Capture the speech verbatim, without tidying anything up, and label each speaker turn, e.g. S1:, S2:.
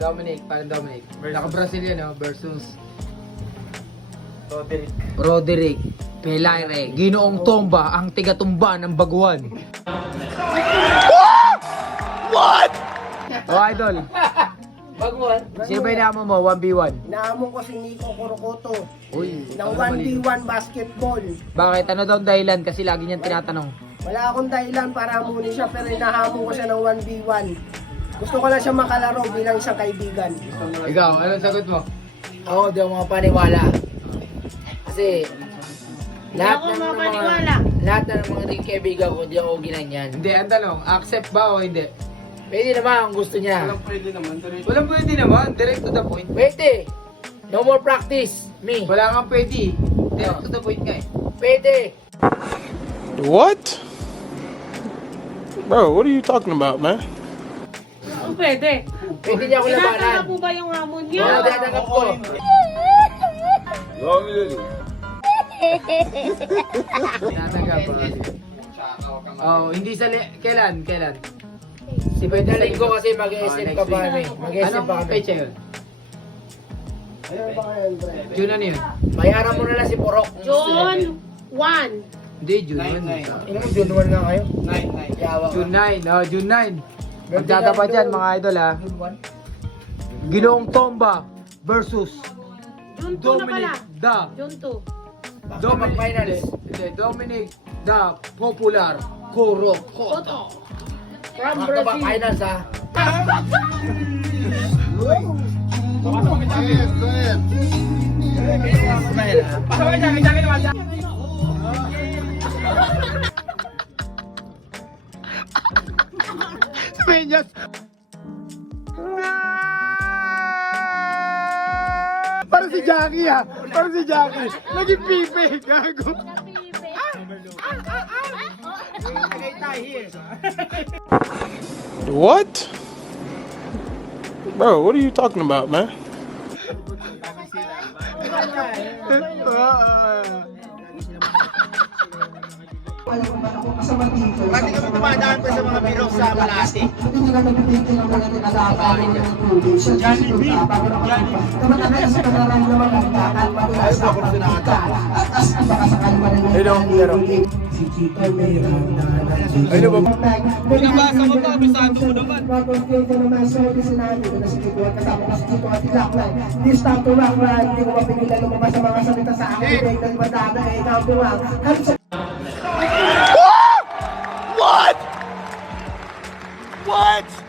S1: Dominic, parang Dominic.
S2: Versus-
S1: Naka-Brazilian, no? Versus
S2: Roderick.
S1: Roderick Pelaire. Ginoong Tomba, ang tigatumba ng baguhan. What? Oh, idol.
S3: Baguhan.
S1: Sino ba inaamo mo? one v one?
S3: Naamon ko si Nico Corocoto
S1: Uy,
S3: ng one v one basketball.
S1: bakit? Ano daw ang dahilan? Kasi lagi niyang tinatanong.
S3: Wala akong dahilan para hamunin siya pero hinahamon ko siya ng one v one. Gusto ko lang siya makalaro bilang isang kaibigan.
S1: Ikaw, anong sagot mo?
S4: Ako, di ako makapaniwala. Kasi, lahat
S5: ako
S4: ng mga,
S5: mapaniwala.
S4: lahat na ng mga naging kaibigan ko, di ako ginanyan.
S1: Hindi, ang tanong, accept ba o hindi?
S4: Pwede naman kung gusto niya.
S2: Walang pwede naman. Diretso.
S1: Walang pwede naman, direct to the point.
S4: Pwede. No more practice. Me.
S1: Wala kang pwede. Direct to the point nga eh.
S4: Pwede.
S6: What? Bro, what are you talking about, man?
S5: Kung pwede.
S4: Pwede niya ako labanan.
S5: Tinatanggap mo ba yung hamon niya?
S4: Oo, tinatanggap ko.
S1: Tinatanggap ba? Oh, hindi sa li- kailan? Kailan?
S4: Si Pwede ko kasi mag-S M
S1: Oh,
S4: pa
S1: next
S4: ba
S1: week.
S4: kami. Mag-S M
S1: Anong
S4: pa kami.
S1: pecha yun?
S3: Ano ba kayo, Andre?
S1: June ano yun?
S4: Bayaran mo na lang si Porok.
S5: June one.
S1: Hindi, June
S2: Nine,
S1: yun.
S2: nine.
S4: Ino mo, June one nga kayo.
S2: Nine, nine.
S4: Yawa ka.
S1: June nine, oh, June nine. Magtatapa dyan mga idol ha.
S4: June one?
S1: Ginoong Tomba versus
S5: June two na pala.
S1: Dominic the
S5: June two.
S1: Dominic,
S4: Finals.
S1: hindi, hindi, Dominic the Popular Coro.
S5: Koto. From
S4: Back to back
S5: Brazil.
S4: finals ha.
S1: Menyas. Para si Jackie ha. Para si Jackie. Naging pipe. Gago.
S6: What? Bro, what are you talking about, man?
S2: Pati kami dumadaan pa sa mga bilog sa Malate. Jollibee.
S1: Hello, pero. Ano ba?
S2: Binabasa ko pa, bisado mo naman.
S3: This time to rock right, hindi ko mapigilan lumabas sa mga salita sa akin. Dahil madami ay ikaw buwang.
S6: What? What?